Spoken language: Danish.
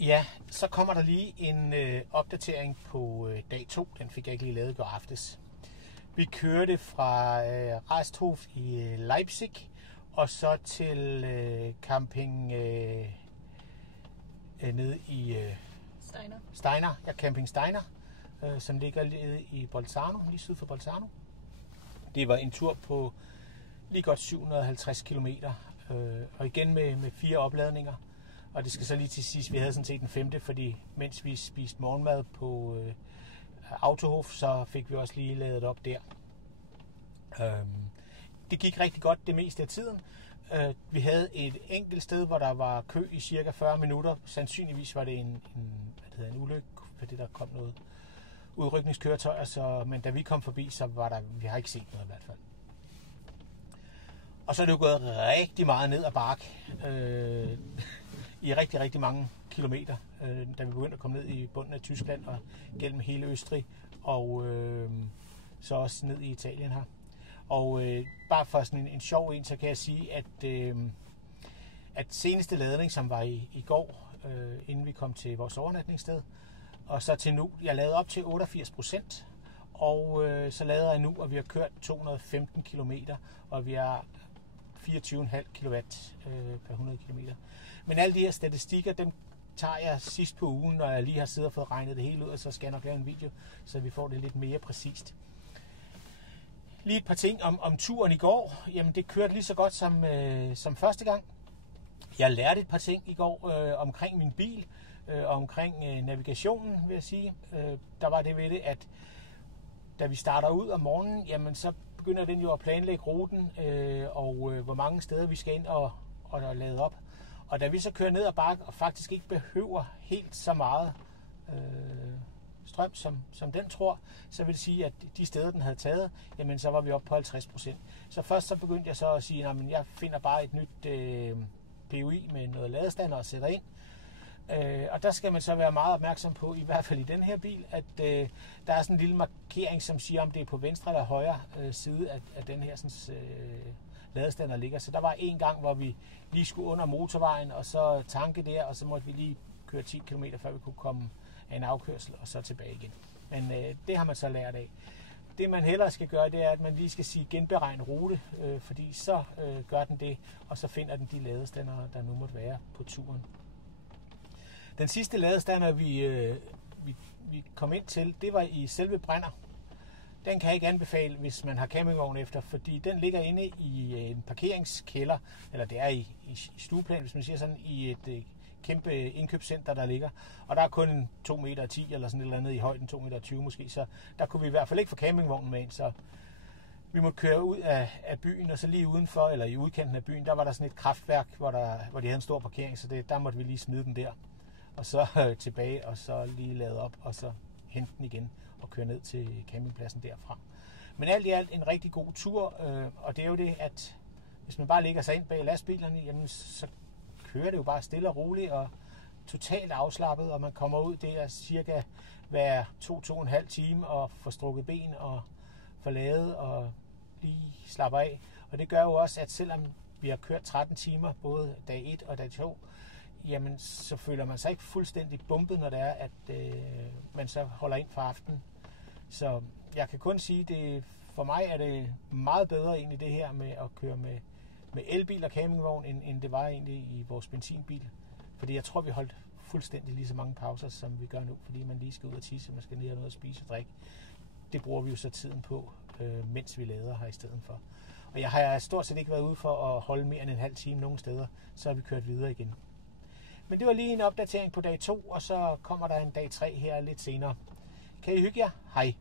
Ja, så kommer der lige en opdatering på dag 2. Den fik jeg ikke lige lavet i går aftes. Vi kørte fra Rasthof i Leipzig og så til camping nede i Steiner. Ja, camping Steiner, som ligger i Bolzano, lige syd for Bolzano. Det var en tur på lige godt 750 km, og igen med 4 opladninger. Og det skal så lige til sidst, vi havde sådan set den 5., fordi mens vi spiste morgenmad på Autohof, så fik vi også lige ladet op der. Det gik rigtig godt det meste af tiden. Vi havde et enkelt sted, hvor der var kø i cirka 40 minutter. Sandsynligvis var det en ulykke, fordi der kom noget udrykningskøretøjer, men da vi kom forbi, så var der, vi har ikke set noget i hvert fald. Og så er det jo gået rigtig meget ned ad bakke i rigtig, rigtig mange kilometer, da vi begyndte at komme ned i bunden af Tyskland og gennem hele Østrig, og så også ned i Italien her. Og bare for sådan en sjov en, så kan jeg sige, at seneste ladning, som var i går, inden vi kom til vores overnatningssted, og så til nu, jeg lavede op til 88%, og så lader jeg nu, og vi har kørt 215 km, og vi har 24,5 kW per 100 km. Men alle de her statistikker, dem tager jeg sidst på ugen, når jeg lige har siddet og fået regnet det hele ud, og så skal jeg nok lave en video, så vi får det lidt mere præcist. Lige et par ting om turen i går. Jamen, det kørte lige så godt som første gang. Jeg lærte et par ting i går omkring min bil, og omkring navigationen, vil jeg sige. Der var det ved det, at da vi starter ud om morgenen, jamen så begynder den jo at planlægge ruten, og hvor mange steder vi skal ind og lade op. Og da vi så kører ned ad bakke og faktisk ikke behøver helt så meget strøm, som den tror, så vil det sige, at de steder, den havde taget, jamen så var vi oppe på 50%. Så først så begyndte jeg så at sige, at jeg finder bare et nyt POI med noget ladestander og sætter ind. Og der skal man så være meget opmærksom på, i hvert fald i den her bil, at der er sådan en lille markering, som siger, om det er på venstre eller højre side af den her ladestander ligger. Så der var en gang, hvor vi lige skulle under motorvejen, og så tanke der, og så måtte vi lige køre 10 km, før vi kunne komme af en afkørsel, og så tilbage igen. Men det har man så lært af. Det man hellere skal gøre, det er, at man lige skal sige genberegn rute, fordi så gør den det, og så finder den de ladestander, der nu måtte være på turen. Den sidste ladestander, vi kom ind til, det var i selve Brenner. Den kan jeg ikke anbefale, hvis man har campingvogn efter, fordi den ligger inde i en parkeringskælder, eller det er i stueplan, hvis man siger sådan, i et kæmpe indkøbscenter, der ligger. Og der er kun 2,10 meter eller sådan et eller andet i højden, 2,20 meter måske, så der kunne vi i hvert fald ikke få campingvognen med ind, så vi måtte køre ud af byen, og så lige udenfor, eller i udkanten af byen, der var der sådan et kraftværk, hvor de havde en stor parkering, så der måtte vi lige smide den der. Og så tilbage, og så lige lade op, og så hente den igen og køre ned til campingpladsen derfra. Men alt i alt en rigtig god tur, og det er jo det, at hvis man bare lægger sig ind bag lastbilerne, jamen så kører det jo bare stille og roligt og totalt afslappet, og man kommer ud der cirka hver 2-2,5 time og får strukket ben og får lavet og lige slapper af. Og det gør jo også, at selvom vi har kørt 13 timer, både dag 1 og dag 2, jamen så føler man sig ikke fuldstændig bumpet, når det er, at man så holder ind for aftenen. Så jeg kan kun sige, at for mig er det meget bedre egentlig det her med at køre med elbil og campingvogn, end det var egentlig i vores benzinbil. Fordi jeg tror, vi holdt fuldstændig lige så mange pauser, som vi gør nu, fordi man lige skal ud og tisse, man skal ned og noget at spise og drikke. Det bruger vi jo så tiden på, mens vi lader her i stedet for. Og jeg har stort set ikke været ude for at holde mere end en halv time nogle steder, så har vi kørt videre igen. Men det var lige en opdatering på dag 2, og så kommer der en dag 3 her lidt senere. Kan I hygge jer? Hej!